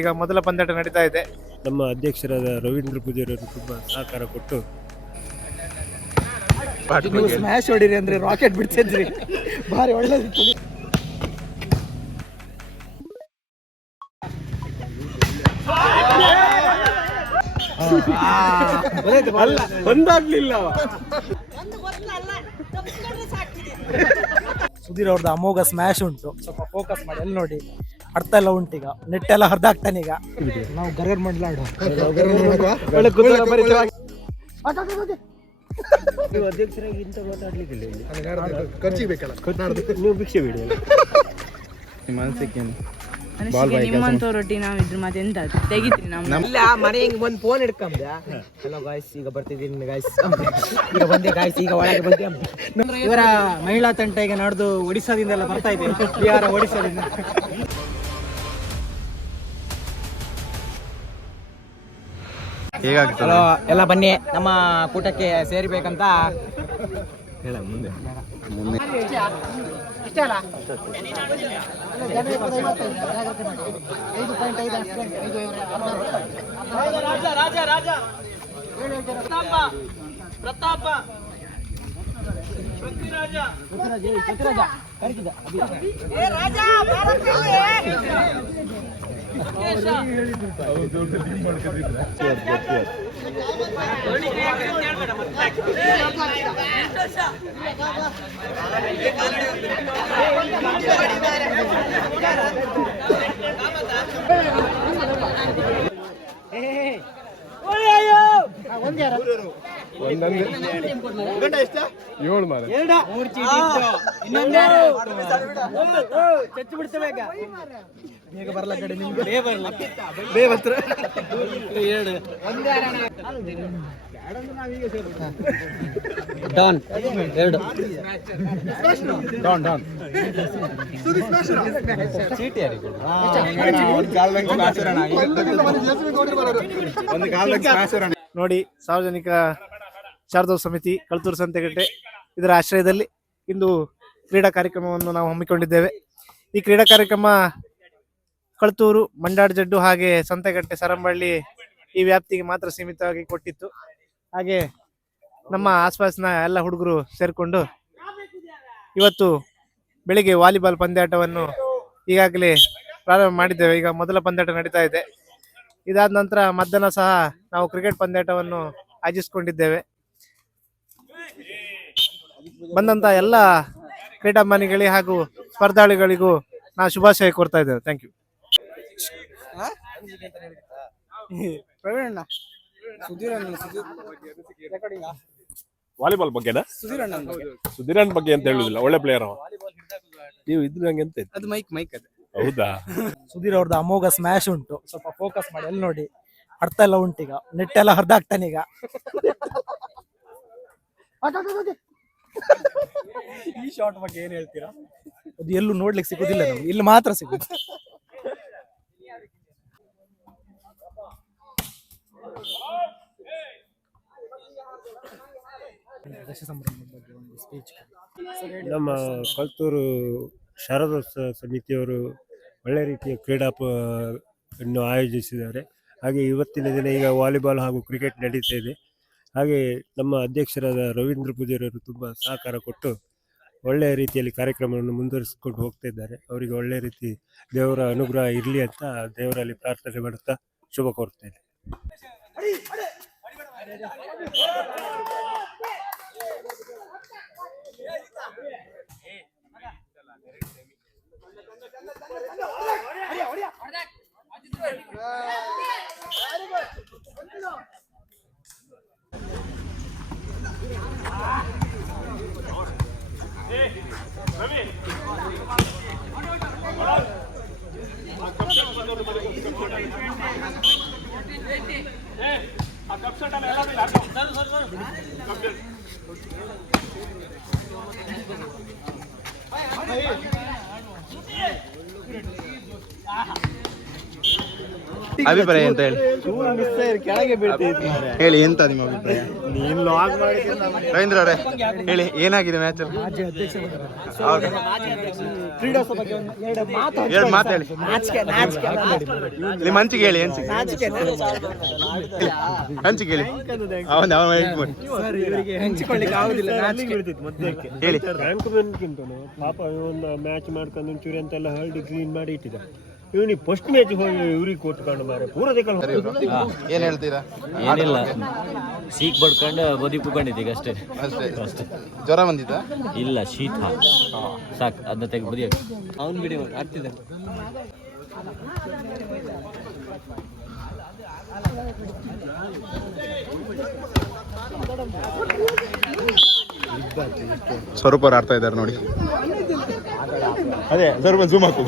ಈಗ ಮೊದಲ ಪಂದ್ಯಾಟ ನಡೀತಾ ಇದೆ. ನಮ್ಮ ಅಧ್ಯಕ್ಷರಾದ ರವೀಂದ್ರ ಪೂಜಾರವರು ತುಂಬಾ ಸಹಕಾರ ಕೊಟ್ಟು ಸ್ಮ್ಯಾಶ್ ಹೊಡಿರಿ ಅಂದ್ರೆ ರಾಕೆಟ್ ಬಿಡ್ತಿದ್ರಿ, ಭಾರಿ ಒಳ್ಳೆದಿತ್ತು. ಒಂದಾಗ್ಲಿಲ್ಲ. ಸುಧೀರ್ ಅವ್ರದ್ದು ಅಮೋಘ ಸ್ಮ್ಯಾಶ್ ಉಂಟು, ಸ್ವಲ್ಪ ಫೋಕಸ್ ಮಾಡಿ ಎಲ್ಲಿ ನೋಡಿ. ಅರ್ಥ ಎಲ್ಲ ಉಂಟೀಗ, ನೆಟ್ ಎಲ್ಲ ಹರಿದಾಗ್ತಾನೆ. ಈಗ ನಾವು ಗರರ್ ಮಾಡ್ಲಾಡು ಅಧ್ಯಕ್ಷರಾಗಿ ಇಂತ ಮಾತಾಡ್ಲಿಕ್ಕಿಲ್ಲ. ನೀವು ಭಿಕ್ಷೆ ಬಿಡಿ. ನಿಮ್ಮಂತವ್ರೊಟ್ಟಿ ನಾವಿದ್ರು ಮತ್ತೆ ಎಂತ ತೆಗಿತ್ರಿ ಇಲ್ಲ ಮನೆ ಹಿಂಗ್ ಬಂದು ಫೋನ್ ಹಿಡ್ಕೊಂಬ. ಹಲೋ ಗಾಯ್ಸ್, ಈಗ ಬರ್ತಿದ್ದೀನಿ ಗಾಯ್ಸ್, ಈಗ ಬಂದೆ ಗಾಯ್ಸ್, ಈಗ ಒಳಗೆ ಬಂದೆ. ಇವರ ಮಹಿಳಾ ತಂಡ ಈಗ ನಡೆದು ಒಡಿಸ್ಸಾದಿಂದೆಲ್ಲ ಬರ್ತಾ ಇದೆ, ಬಿಹಾರ ಒಡಿಸ್ಸಾದಿಂದ. ಹಲೋ ಎಲ್ಲ ಬನ್ನಿ, ನಮ್ಮ ಕೂಟಕ್ಕೆ ಸೇರಿಬೇಕಂತ ಹೇಳ. ಮುಂದೆ ಪ್ರತಾಪ ಚಚ್ಚು ಬಿಡ್ತೇವೆ ಈಗ ಬರ್ಲ ಕಡೆ ನಿಮ್ಗೆ ಬೇವತ್ರ ಡಾನ್ ಎರಡು ಡಾನ್ ಡಾನ್ ಚೀಟಿ ನೋಡಿ, ಸಾರ್ವಜನಿಕ ಶಾರದೋತ್ಸವ ಸಮಿತಿ ಕಳ್ತೂರು ಸಂತೆಗಟ್ಟೆ ಇದರ ಆಶ್ರಯದಲ್ಲಿ ಇಂದು ಕ್ರೀಡಾ ಕಾರ್ಯಕ್ರಮವನ್ನು ನಾವು ಹಮ್ಮಿಕೊಂಡಿದ್ದೇವೆ. ಈ ಕ್ರೀಡಾ ಕಾರ್ಯಕ್ರಮ ಕಳ್ತೂರು, ಮಂಡಾಡ್ ಜಡ್ಡು ಹಾಗೆ ಸಂತೆಗಟ್ಟೆ, ಸರಂಬಳ್ಳಿ ಈ ವ್ಯಾಪ್ತಿಗೆ ಮಾತ್ರ ಸೀಮಿತವಾಗಿ ಕೊಟ್ಟಿತ್ತು. ಹಾಗೆ ನಮ್ಮ ಆಸ್ಪಾಸ್ನ ಎಲ್ಲ ಹುಡುಗರು ಸೇರಿಕೊಂಡು ಇವತ್ತು ಬೆಳಿಗ್ಗೆ ವಾಲಿಬಾಲ್ ಪಂದ್ಯಾಟವನ್ನು ಈಗಾಗಲೇ ಪ್ರಾರಂಭ ಮಾಡಿದ್ದೇವೆ. ಈಗ ಮೊದಲ ಪಂದ್ಯಾಟ ನಡೀತಾ ಇದೆ. ಇದಾದ ನಂತರ ಮಧ್ಯಾಹ್ನ ಸಹ ನಾವು ಕ್ರಿಕೆಟ್ ಪಂದ್ಯಾಟವನ್ನು ಆಯೋಜಿಸಿಕೊಂಡಿದ್ದೇವೆ. ಬಂದಂತ ಎಲ್ಲ ಕ್ರೀಡಾಭಿಮಾನಿಗಳಿಗೆ ಹಾಗೂ ಸ್ಪರ್ಧಾಳುಗಳಿಗೂ ನಾವು ಶುಭಾಶಯ ಕೋರ್ತಾ ಇದ್ದೇವೆ. Thank you. ವಾಲಿಬಾಲ್ ಬಗ್ಗೆನಾ? ಸುಧೀರಣ್ಣ ಬಗ್ಗೆ ಅಂತ ಹೇಳುದಿಲ್ಲ, ಒಳ್ಳೆ ಪ್ಲೇಯರ್ ಅವ. ನೀವು ಇದ್ರ ನಂಗೆ ಎಂತ ಅದು ಮೈಕ್ ಮೈಕ್ ಅದು. ಹೌದಾ? ಸುಧೀರ್ ಅವ್ರದ್ದು ಅಮೋಘ ಸ್ಮ್ಯಾಶ್ ಉಂಟು, ಸ್ವಲ್ಪ ಫೋಕಸ್ ಮಾಡಿ ಎಲ್ಲಿ ನೋಡಿ. ಅರ್ಥ ಎಲ್ಲ ಉಂಟೀಗ, ನೆಟ್ ಎಲ್ಲ ಹರಿದಾಗ್ತಾನೆ. ಈಗ ಈ ಶಾಟ್ ಬಗ್ಗೆ ಏನ್ ಹೇಳ್ತೀರಾ? ಅದು ಎಲ್ಲೂ ನೋಡ್ಲಿಕ್ಕೆ ಸಿಗುದಿಲ್ಲ, ನಮ್ಗೆ ಇಲ್ಲಿ ಮಾತ್ರ ಸಿಗುದು. ನಮ್ಮ ಕಳ್ತೂರು ಶಾರದೋತ್ಸವ ಸಮಿತಿಯವರು ಒಳ್ಳೆ ರೀತಿಯ ಕ್ರೀಡಾವನ್ನು ಆಯೋಜಿಸಿದ್ದಾರೆ. ಹಾಗೆ ಇವತ್ತಿನ ದಿನ ಈಗ ವಾಲಿಬಾಲ್ ಹಾಗೂ ಕ್ರಿಕೆಟ್ ನಡೀತಾ ಇದೆ. ಹಾಗೆ ನಮ್ಮ ಅಧ್ಯಕ್ಷರಾದ ರವೀಂದ್ರ ಪೂಜಾರವರು ತುಂಬ ಸಹಕಾರ ಕೊಟ್ಟು ಒಳ್ಳೆಯ ರೀತಿಯಲ್ಲಿ ಕಾರ್ಯಕ್ರಮವನ್ನು ಮುಂದುವರಿಸಿಕೊಂಡು ಹೋಗ್ತಾ ಇದ್ದಾರೆ. ಅವರಿಗೆ ಒಳ್ಳೆ ರೀತಿ ದೇವರ ಅನುಗ್ರಹ ಇರಲಿ ಅಂತ ದೇವರಲ್ಲಿ ಪ್ರಾರ್ಥನೆ ಮಾಡುತ್ತಾ ಶುಭ ಕೋರ್ತೇನೆ. ಅಭಿಪ್ರಾಯ ಎಂತ ಹೇಳಿ ಕೆಳಗೆ ಬೀಳ್ತಿದ್ವಿ. ಹೇಳಿ ಎಂತ ನಿಮ್ಮ ಅಭಿಪ್ರಾಯ? ನೀನ್ ಲಾಗ್ ಮಾಡಿ ರವೀಂದ್ರ ಅವರೇ ಹೇಳಿ ಏನಾಗಿದೆ ಮ್ಯಾಚ್ ಅಲ್ಲಿ? ಕ್ರೀಡೋತ್ಸವ ಬಗ್ಗೆ ಎರಡು ಮಾತು ಹೇಳಿ. ನಿಮ್ಮ ಹಂಚಿಗೆ ಹೇಳಿ ಹಂಚಿಗೆ ಹೇಳಿ ಅವನ್ ಇವರಿಗೆ ಹಂಚಿಕೊಳ್ಳಿಕ್ಕೆ ಆಗುದಿಲ್ಲ. ಹೇಳಿ. ರ್ಯಾಂಕ್ಮೆನ್ಗಿಂತನೂ ಪಾಪ ಒಂದು ಮ್ಯಾಚ್ ಮಾಡ್ಕೊಂಡು ಒಂಚೂರಿ ಅಂತೆಲ್ಲ ಹರಡಿ ಕ್ಲೀನ್ ಮಾಡಿ ಇಟ್ಟಿದ್ದ. ಇವನಿಗೆ ಫಸ್ಟ್ ಮ್ಯಾಚ್ ಹೋಗಿ ಇವ್ರಿಗೆ ಕೊಟ್ಕೊಂಡು ಮಾರೆ ಪೂರದೇ ಏನ್ ಹೇಳ್ತೀರಾ? ಏನಿಲ್ಲ, ಸೀಕ್ ಬಡ್ಕೊಂಡು ಬದಿ ಕುಕೊಂಡಿದ್ದೀಗ ಅಷ್ಟೇ. ಅಷ್ಟೇ. ಜ್ವರ ಬಂದಿದ್ದ? ಇಲ್ಲ, ಶೀತ ಸಾಕು, ಅದನ್ನ ತೆಗೆ ಬದಿ ಹಾಕಿ. ಅವ್ನು ವಿಡಿಯೋ ಆಗ್ತಿದ್ದ. ಸ್ವರೂಪ ಅವ್ರು ಆಡ್ತಾ ಇದ್ದಾರೆ ನೋಡಿ. ಅದೇ ಸ್ವಲ್ಪ ಜೂಮ್ ಹಾಕು.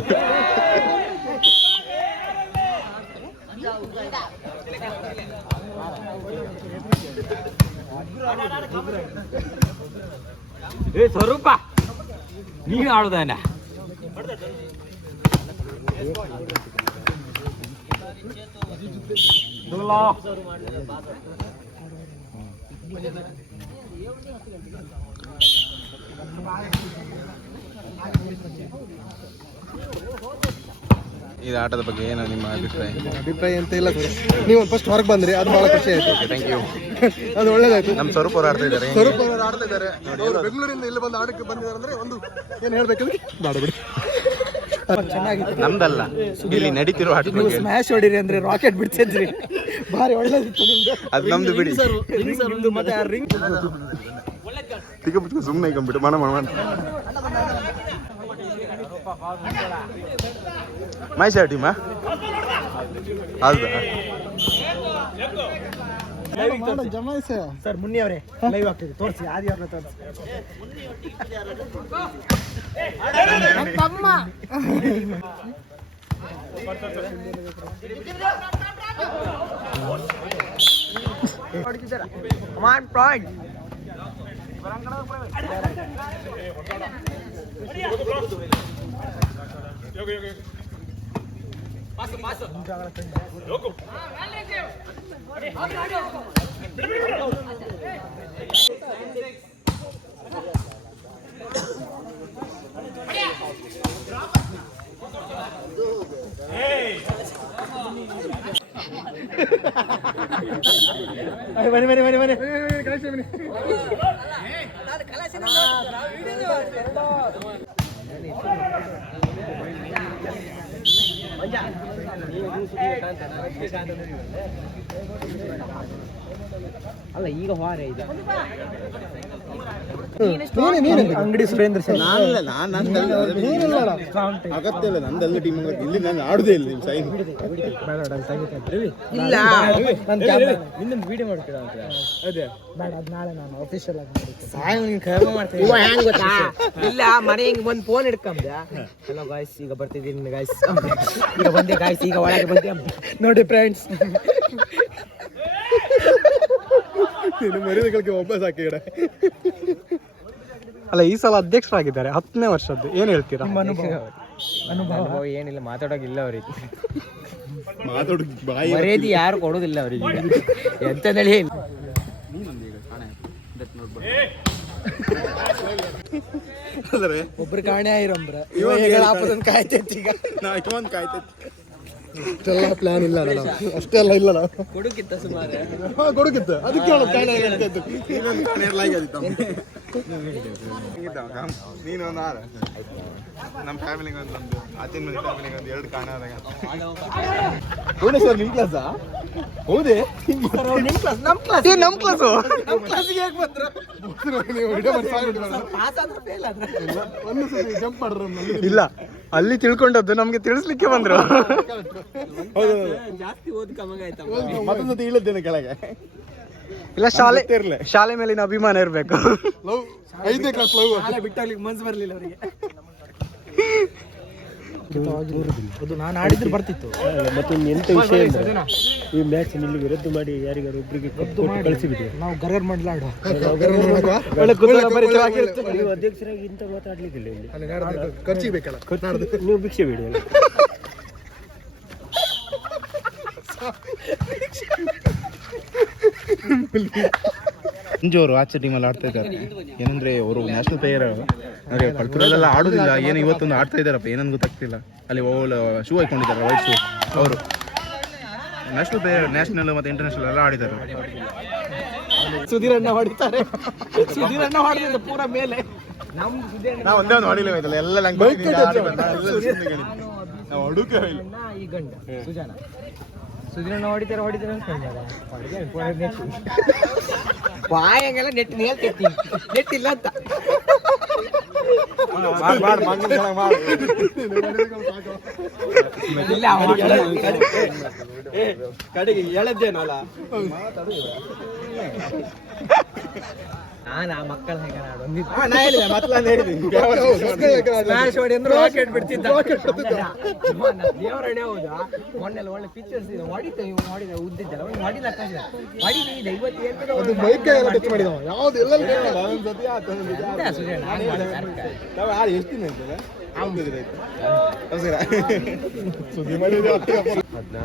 ಸ್ವರೂಪ ನೀನು ಆಡುದಾನ? ಇದು ಆಟದ ಬಗ್ಗೆ ಏನು ನಿಮ್ಮ ಅಭಿಪ್ರಾಯ? ಅಭಿಪ್ರಾಯ ಅಂತ ಇಲ್ಲ ಸರ್, ನೀವು ಫಸ್ಟ್ ಹೊರಗೆ ಬಂದ್ರಿ, ಅದು ಬಹಳ ಖುಷಿ ಆಯ್ತು. Thank you. ಅದು ಒಳ್ಳೇದಾಯ್ತು. ನಮ್ಮ ಸ್ವರೂಪ ಅವ್ರು ಆಡ್ತಾ ಇದ್ದಾರೆ. ಸ್ವರೂಪ ಅವರು ಆಡ್ತಾ ಇದ್ದಾರೆ. ಅವರು ಬೆಂಗಳೂರಿಂದ ಇಲ್ಲಿ ಬಂದು ಆಡಕ್ಕೆ ಬಂದಿದ್ದಾರೆ ಅಂದ್ರೆ ಒಂದು ಏನು ಹೇಳ್ಬೇಕಂದ್ರೆ ಮಾಡಬೇಡಿ. ಚೆನ್ನಾಗಿತ್ತು. ನಮ್ದಲ್ಲ, ಇಲ್ಲಿ ನಡೀತಿರೋ ಆಟದ ಬಗ್ಗೆ. ಸ್ಮ್ಯಾಶ್ ಹೊಡಿರಿ ಅಂದ್ರೆ ರಾಕೆಟ್ ಬಿಡ್ತಿದ್ರಿ, ಭಾರಿ ಒಳ್ಳೇದಿತ್ತು ನಿಮ್ದು. ಅದು ನಮ್ದು ಬಿಡಿ. ನಿಮ್ದು ಮತ್ತೆ ಆ ರಿಂಗ್ ತಿಕ್ಕ ಸುಮ್ಮನೆ ಕಂಬಿಟ್ಟು ಮನ ಮೈಸೂರು ಟೀಮಾ? ಹೌದಾ? ಸರ್ ಮುನ್ನಿ ಅವರೇ ಲೈವ್ ಆಗ್ತಿದೆ, ತೋರಿಸಿ ಆದಿವಾರ ತೋರಿಸಿ. ಬನ್ನಿ ಬನ್ನಿ ಬನ್ನಿ ಬನ್ನಿ ಬನ್ನಿ. ಅಲ್ಲ ಈಗ ಹೊರೆ ಇದೆ ಅಂಗಡಿ ಸುರೇಂದ್ರ ಸರ್. ಅಗತ್ಯ ಇಲ್ಲ, ನಂದೆಲ್ಲ ಟೀಮ್ ಇಲ್ಲಿ ನಾನು ಆಡುದೇ ಇಲ್ಲ. ನಿಮ್ಮ ಸೈನ್ ಇಲ್ಲ, ಇನ್ನೊಂದು ವಿಡಿಯೋ ಮಾಡ್ತೀರ ಅಂತ. ಅದೇ ಬೇಡ, ಅದು ನಾಳೆ ನಾನು ಅಫಿಷಿಯಲ್ ಆಗಿ ಮಾಡ್ತೀನಿ. ಇಲ್ಲ, ಮನೆ ಹಿಂಗೆ ಒಂದು ಫೋನ್ ಹಿಡ್ಕೊಂಡೆ. ಹಲೋ ಗಾಯ್ಸ್, ಈಗ ಬರ್ತಿದ್ದೀನಿ ಗಾಯ್ಸ್, ಈಗ ಬಂದೆ ಗಾಯ್ಸ್, ಈಗ ಒಳಗೆ ಬಂದೆ ನೋಡಿ ಫ್ರೆಂಡ್ಸ್. ಮರಿಗಳಿಗೆ ವಾಪಸ್ ಹಾಕಿ. ಅಲ್ಲ, ಈ ಸಲ ಅಧ್ಯಕ್ಷರಾಗಿದ್ದಾರೆ, 10ನೇ ವರ್ಷದ್ದು. ಏನು ಹೇಳ್ತೀರಾ? ಅನುಭವ ಏನಿಲ್ಲ, ಮಾತಾಡೋಗಿಲ್ಲ ಅವರಿಗೆ. ಮರ್ಯಾದೆ ಯಾರು ಕೊಡೋದಿಲ್ಲ ಅವರಿಗೆ ಎಂತಂದೇಳಿ. ಒಬ್ರು ಕಾಣೆ ಆಗಿರಂಬ್ರ ಇವಾಗ ಕಾಯ್ತೈತಿ. ಈಗ ಇಷ್ಟೊಂದು ಕಾಯ್ತೈತಿ. ಅಷ್ಟೆಲ್ಲ ಪ್ಲಾನ್ ಇಲ್ಲ, ಅಷ್ಟೆಲ್ಲ ಇಲ್ಲ. ಕೊಡುಕಿತ್ತ ಸುಮಾರು ಕೊಡುಕಿತ್ತು, ಅದಕ್ಕೆ ನೀನೊಂದು ಆರ ನಮ್ಮ ಫ್ಯಾಮಿಲಿಗೆ ಒಂದು ನಮ್ದು ಆಚಿನ ಮಂದಿ ಫ್ಯಾಮಿಲಿಗೆ ಒಂದು 2 ಕಾಣ ಭುವನೇಶ್ವರ್ ನಿಮ್ ಕ್ಲಾಸಾ? ಹೌದೇ? ನಮ್ ಕ್ಲಾಸು ಜಂಪ್ ಮಾಡ್ರ. ಇಲ್ಲ, ಅಲ್ಲಿ ತಿಳ್ಕೊಂಡದ್ದು ನಮ್ಗೆ ತಿಳಿಸ್ಲಿಕ್ಕೆ ಬಂದ್ರು. ಜಾಸ್ತಿ ಓದ್ ಕಮ್ಮಗ ಆಯ್ತಾ? ಮತ್ತೊಂದ್ಸತಿ ಇಳಿದ್ದೇನೆ ಕೆಳಗೆ. ಇಲ್ಲ, ಶಾಲೆ ಮೇಲಿನ ಅಭಿಮಾನ ಇರ್ಬೇಕು. 5ನೇ ಕ್ಲಾಸ್ ಲವ್ ಬಿಟ್ಟಾಗ್ಲಿಕ್ಕೆ ಮನ್ಸು ಬರ್ಲಿಲ್ಲ ಅವರಿಗೆ. ಅದು ನಾನು ಆಡಿದ್ರೆ ಬರ್ತಿತ್ತು. ಮತ್ತೊಂದು ಎಂತ ವಿಷಯ ಅಂದ್ರೆ, ಈ ಮ್ಯಾಚ್ ಇಲ್ಲಿಗೆ ರದ್ದು ಮಾಡಿ ಯಾರಿಗಾರು ಒಬ್ಬರಿಗೆ ಕಳಿಸಿಬಿಟ್ಟು ನಾವು ಗರರ್ ಮಾಡ್ಲಾಡ ನೀವು ಅಧ್ಯಕ್ಷರಾಗಿ ಇಂತ ಮಾತಾಡ್ಲಿಕ್ಕಿಲ್ಲ ಇಲ್ಲಿ. ಖರ್ಚಿಗೆ ಬೇಕಲ್ಲ, ನೀವು ಭಿಕ್ಷೆ ಬೇಡಿ. ಮಂಜು ಅವರು ಆಚೆ ಟೀಮಲ್ಲಿ ಆಡ್ತಾ ಇದ್ದಾರೆ. ಏನಂದ್ರೆ ಅವರು ನ್ಯಾಷನಲ್ ಪ್ಲೇಯರ್, ಅಂದ್ರೆ ಕಲ್ತೂರಲ್ಲೆಲ್ಲ ಆಡೋದಿಲ್ಲ. ಏನು ಇವತ್ತೊಂದು ಆಡ್ತಾ ಇದ್ದಾರಪ್ಪ, ಏನಂತ ಗೊತ್ತಾಗ್ತಿಲ್ಲ. ಅಲ್ಲಿ ಶೂ ಹಾಕೊಂಡಿದ್ದಾರೆ, ವೈಟ್ ಶೂ. ಅವರು ನ್ಯಾಷನಲ್ ಪ್ಲೇಯರ್, ನ್ಯಾಷನಲ್ ಮತ್ತೆ ಇಂಟರ್ನ್ಯಾಷನಲ್ ಎಲ್ಲ ಆಡಿದ್ದಾರೆ. ಸುಧೀರಣ್ಣ ಹೊಡಿತಾರೆ. ಸುಧೀರಣ್ಣ ಹೊಡೆದ ಪೂರ ಮೇಲೆ. ನಾವು ಒಂದೇ ಒಂದು ಹೊಡಿಲಿಲ್ಲ, ಎಲ್ಲ ನಾವು ಹುಡುಕ ಈ ಗಂಡ ಸುಜಾನ ಸುಧೀರಣ್ಣ ಹೊಡಿತಾರೆ ಬಾಯಾಗೆಲ್ಲ ನೆಟ್ ಹೇಳ್ತೈತಿ, ನೆಟ್ ಇಲ್ಲ ಅಂತ. ಕಡೆಗೆ ಹೇಳದ್ದೇನಲ್ಲ ನಾನು ಆ ಮಕ್ಕಳ ದೇವರಣೆ ಹೌದಾ, ಮೊನ್ನೆಲ್ಲ ಒಳ್ಳೆ ಪಿಕ್ಚರ್ಸ್ ಹೊಡಿತ ಹೊಡಿದ ಉದ್ದಿದ್ದಲ್ಲ ಹೊಡಿದ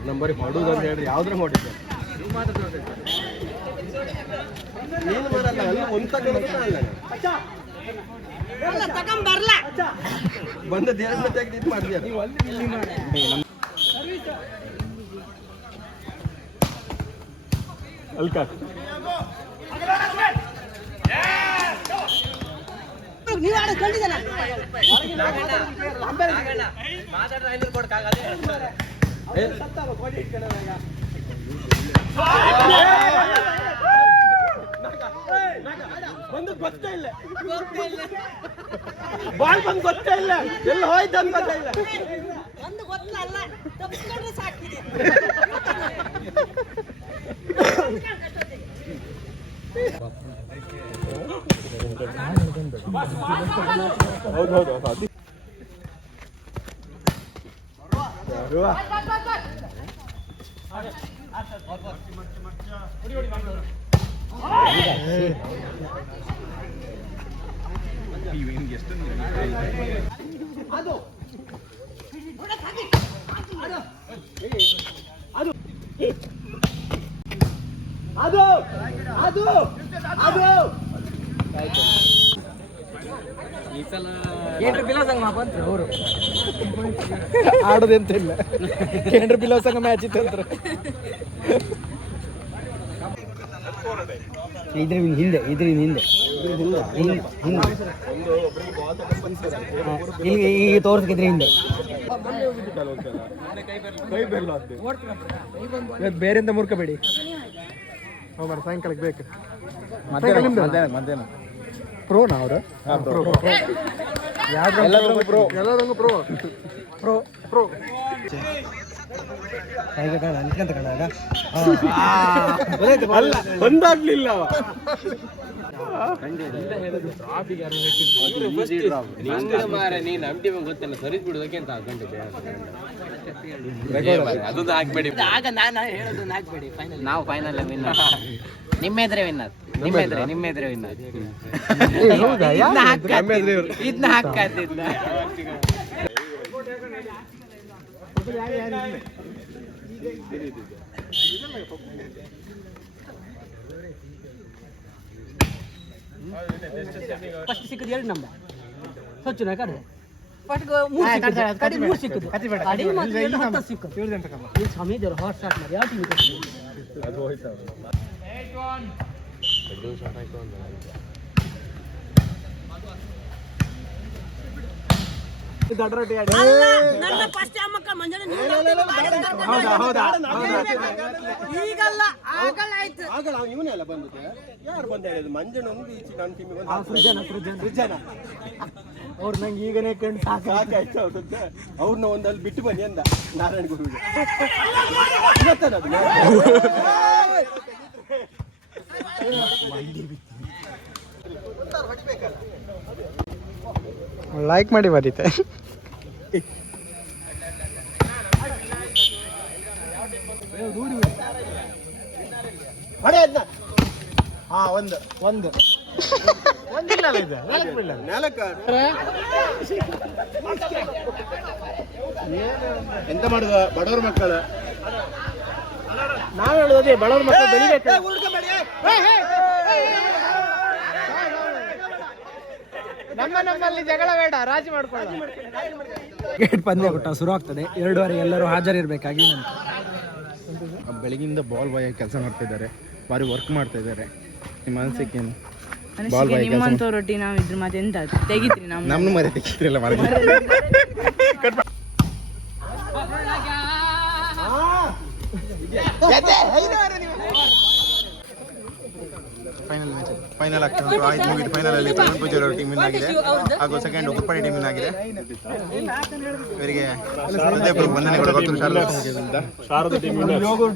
ನಂಬರ್ ಹೊಡುದು ಅಂತ ಹೇಳಿದ್ರೆ ಯಾವ್ದ್ರ ಹೊಡಿದ್ದೆ ನೀನು ಬರಲ್ಲ, ಬಂದ ದೇಶ ತೆಗೆದು ಮಾಡಿದ್ಯಾರ. ಅಲ್ಕ ಒಂದು ಗೊತ್ತೇ ಇಲ್ಲ, ಬಾಲ್ ಬಂದು ಗೊತ್ತೇ ಇಲ್ಲ, ಎಲ್ಲ ಹೋಯ್ತು ಅಂತ ಗೊತ್ತಿಲ್ಲ. ಹೌದು ಕೇಂದ್ರ ಬಿಲಾಸಂಗ ಬಂದ್ರು ಅವರು ಆಡೋದೆಂತ ಇಲ್ಲ. ಕೇಂದ್ರ ಬಿಲಾಸಂಗ ಮ್ಯಾಚ್ ಇತ್ತು. ಇದ್ರ ಹಿಂದೆ ಇಲ್ಲಿ ಈಗ ತೋರ್ಸ್ಕಿದ್ರೆ ಹಿಂದೆ ಬೇರೆಂದ ಮುರ್ಕಬೇಡಿ. ಸಾಯಂಕಾಲಕ್ಕೆ ಬೇಕು. ಮಧ್ಯಾಹ್ನ ಪ್ರೋನಾ ಅವರು? ಎಲ್ಲದಂಗು ಪ್ರೋ. ಒಂದಾಗ್ಲಿಲ್ಲ. ಗೊತ್ತಿಲ್ಲ ಸರಿ ಬಿಡುದಕ್ಕೆ ಅಂತ ಅದೊಂದು ಹಾಕ್ಬೇಡಿ. ಆಗ ನಾನು ಹೇಳೋದನ್ನ ಹಾಕ್ಬೇಡಿ. ನಾವು ಫೈನಲ್ ವಿನ್ನರ್, ನಿಮ್ಮ ಎದುರೇ ವಿನ್ನರ್, ನಿಮ್ಮ ಎದುರೇ ವಿನ್ನರ್. ಇದನ್ನ ಹಾಕಾತಿದ್ದ ಫಸ್ಟ್ ಸಿಕ್ಕದು 2 ನಂಬರ್ ಸ್ವಚ್ಛನ ಕಡೆ ಫಸ್ಟ್ 3 ಸಿಕ್ಕದು ಕಡಿ ಮತ್ತೆ 10 ಸಿಕ್ಕದು. ಈ ಸಮಯದವರು ಹಾಟ್ ಸ್ಟಾರ್ಟ್ ಮಾಡಿ ಯಾವ ಟೀಮ್ ಅದು ಹೋಯ್ತು. ಇವನೆಲ್ಲ ಬಂದಿದೆ. ಯಾರು ಬಂದ ಹೇಳಿದ್ರು? ಮಂಜಣ್ಣ ಒಂದು ಈಚೆ ನನ್ನ ಟೀಮಿಗೆ ಸೃಜನ ಅವ್ರು ನಂಗೆ ಈಗನೇ ಕಂಡು ಸಾಕಾಯ್ತು. ಅವ್ರನ್ನ ಒಂದಲ್ಲಿ ಬಿಟ್ಟು ಬನ್ನಿ ಅಂದ ನಾರಾಯಣ ಗುರುವಿಗೆ. ಲೈಕ್ ಮಾಡಿ ಬರೀತೆ. ಎಂತ ಮಾಡುದ ಬಡವರ ಮಕ್ಕಳ ನಾವು ಹೇಳೋದೇ ಬಡವರ ಮಕ್ಕಳು ಬೆಳಿಬೇಕು. ನಮ್ಮಲ್ಲಿ ಜಗಳ ಬೇಡ, ರಾಜಿ ಮಾಡ್ಕೊಳ್ಳ. ಕ್ರಿಕೆಟ್ ಪಂದ್ಯಕೂಟ ಶುರು ಆಗ್ತದೆ. 2:15 ಎಲ್ಲರೂ ಹಾಜರಿರ್ಬೇಕಾಗಿ ಬೆಳಗಿಂದ ಬಾಲ್ ಬಾಯ್ ಕೆಲಸ ಮಾಡ್ತಾ ಇದ್ದಾರೆ, ಭಾರಿ ವರ್ಕ್ ಮಾಡ್ತಾ ಇದ್ದಾರೆ. ನಿಮ್ಮ ಅನಿಸಿಕೆ ಏನು? ಮನಸ್ಸಿಗೆ ನಿಮ್ಮಂತವ್ರೊಟ್ಟಿಗೆ ನಾವಿದ್ರು ಮತ್ತೆ ಎಂತ ತೆಗಿತ್ರಿ ನಮ್ಮನ್ನು ಮರೆ ತೆಗಿದ್ರಲ್ಲ ಮರ. ಫೈನಲ್ ಆಗ್ತಾ ಉಂಟು. ಆಯ್ತು, ಮುಗಿದು. ಫೈನಲ್ ಅಲ್ಲಿ ಪ್ರವೀಣ್ ಪೂಜಾರಿ ಅವರ ಟೀಮ್ ವಿನ್ ಆಗಿದೆ ಹಾಗೂ ಸೆಕೆಂಡ್ ಉಪ್ಪಡಿ ಟೀಮ್ ವಿನ್ ಆಗಿದೆ. ಇವರಿಗೆ ಹೃದಯಪೂರ್ವಕ ವಂದನೆಗಳು. ಕಲ್ತೂರು ಶಾರದಾ ಟೀಮ್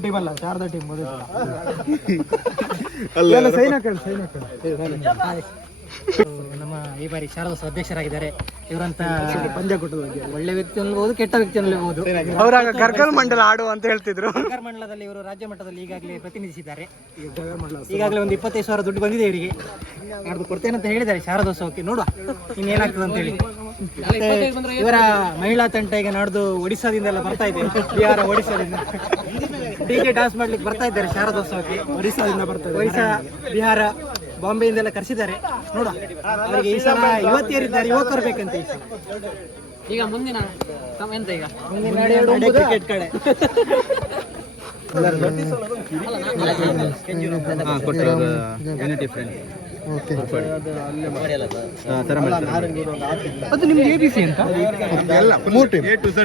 ಟೀಮ್ ಅಲ್ಲ, ಶಾರದಾ ಟೀಮ್ ನಮ್ಮ ಈ ಬಾರಿ ಶಾರದೋತ್ಸವ ಅಧ್ಯಕ್ಷರಾಗಿದ್ದಾರೆ. ಇವರಂತ ಪಂದ್ಯಕೂಟದ ಬಗ್ಗೆ ಒಳ್ಳೆ ವ್ಯಕ್ತಿ ಅನ್ಬಹುದು, ಕೆಟ್ಟ ವ್ಯಕ್ತಿ ಅನ್ಬಹುದು. ಅವರಾಗ ಗರ್ಗಲ್ ಮಂಡಲ ಆಡು ಅಂತ ಹೇಳ್ತಿದ್ರು. ಗರ್ಗರ್ ಮಂಡಲದಲ್ಲಿ ಇವರು ರಾಜ್ಯ ಮಟ್ಟದಲ್ಲಿ ಈಗಾಗಲೇ ಪ್ರತಿನಿಧಿಸಿದ್ದಾರೆ. ಈಗಾಗಲೇ ಒಂದು 25,000 ದುಡ್ಡು ಬಂದಿದೆ ಇವರಿಗೆ. ನಾಡ್ದು ಕೊಡ್ತೇನೆ ಅಂತ ಹೇಳಿದ್ದಾರೆ ಶಾರದೋತ್ಸವಕ್ಕೆ. ನೋಡುವ ಇನ್ನೇನಾಗ್ತದೆ ಅಂತ ಹೇಳಿ. ಇವರ ಮಹಿಳಾ ತಂಡ ಈಗ ನಾಡ್ದು ಒಡಿಸ್ಸಾದಿಂದೆಲ್ಲ ಬರ್ತಾ ಇದೆ. ಬಿಹಾರ, ಒಡಿಸ್ಸಾದಿಂದ ಡಿಜೆ ಡಾನ್ಸ್ ಮಾಡ್ಲಿಕ್ಕೆ ಬರ್ತಾ ಇದ್ದಾರೆ ಶಾರದೋತ್ಸವಕ್ಕೆ. ಒಡಿಸ್ಸಾದಿಂದ ಬರ್ತಾರೆ, ಒಡಿಸ್ಸಾ, ಬಿಹಾರ, ಬಾಂಬೆಯಿಂದೆಲ್ಲ ಕರೆಸಿದ್ದಾರೆ. ನೋಡುವ ಅವರಿಗೆ ಈ ಸಲ ಯುವತಿಯರಿದ್ದಾರೆ, ಯುವಕರು ಬೇಕಂತ ಈ ಸಲ. ಈಗ ಮುಂದಿನ ಎಂತ ಈಗ ಮುಂದಿನ ಕ್ರಿಕೆಟ್ ಕಡೆ ಅದು ನಿಮ್ಗೆ ABC ಅಂತ ಎಲ್ಲ 3 ಟೀಮ್ A to Z.